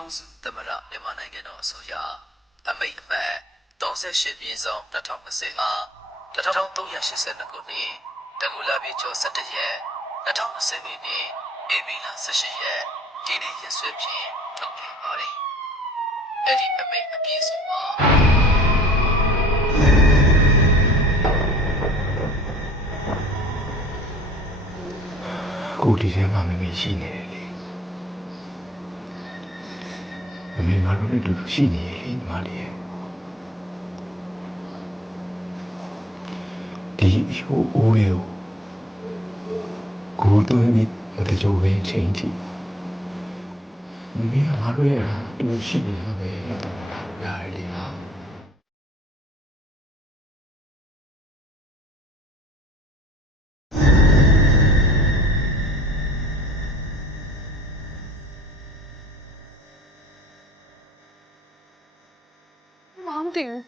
ထောင်စုသမရမြန်မာနိုင်ငံတော်အစိုးရအမိန့်အမှတ်38ပြည်ဆောင်2020အား1382ခုနှစ်တကူလာပြည်ကျော်17ရက်2020ခုနှစ်ဧပြီလ18ရက်ဒီနေ့ရက်စွဲဖြင့်ထုတ်ပြန်ပါတယ်။အဲ့ဒီအမိန့်အပြည့်စုံပါကိုဒီထဲမှာမမေရှိနေတယ် လေမမေငါတို့နဲ့တူတူရှိနေလေညီမလေးရဲ့ဒီဟိုအိုးလေးကိုကိုတွင်းပြီးမတကြိုပဲချိန်ကြည့်မမေကငါတို့ရဲ့တူရှိနေမှာပဲရတယ်လေဟာ မသိဘူး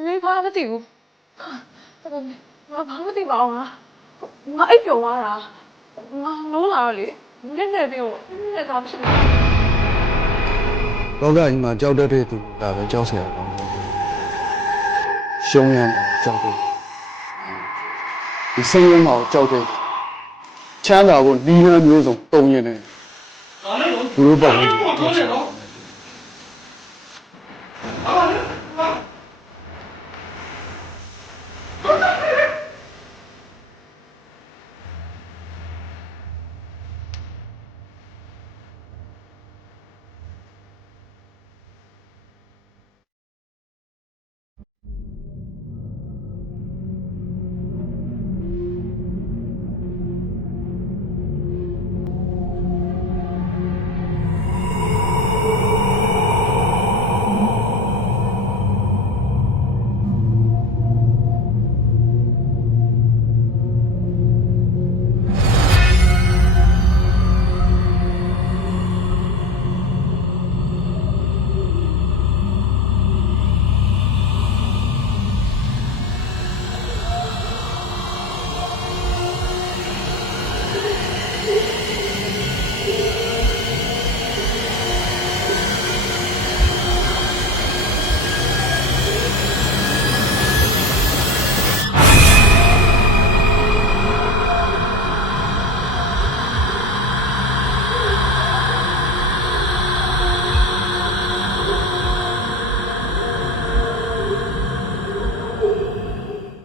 ။မင်းဘာမသိဘူး။ဒါပေမဲ့ငါဘာမသိပါအောင်လား။ငါအိပ်ပျော်သွားတာ။ငါလုံးလာတော့လေ။နည်းနည်းပြီးတော့နည်းနည်းသားဖြစ်နေ။လောကကြီးမှာကြောက်တတ်တဲ့သူဒါပဲကြောက်စရာကောင်းတယ်။ရှုံးရမ်းကြောက်တယ်။ဒီစိတ်ရင်းမှာကြောက်တယ်။ချမ်းသာဖို့နီးလမ်းမျိုးစုံတုံရင်တယ်။ဘာလို့လဲ။ဘူးပေါ့။ဘာလို့လဲနော်။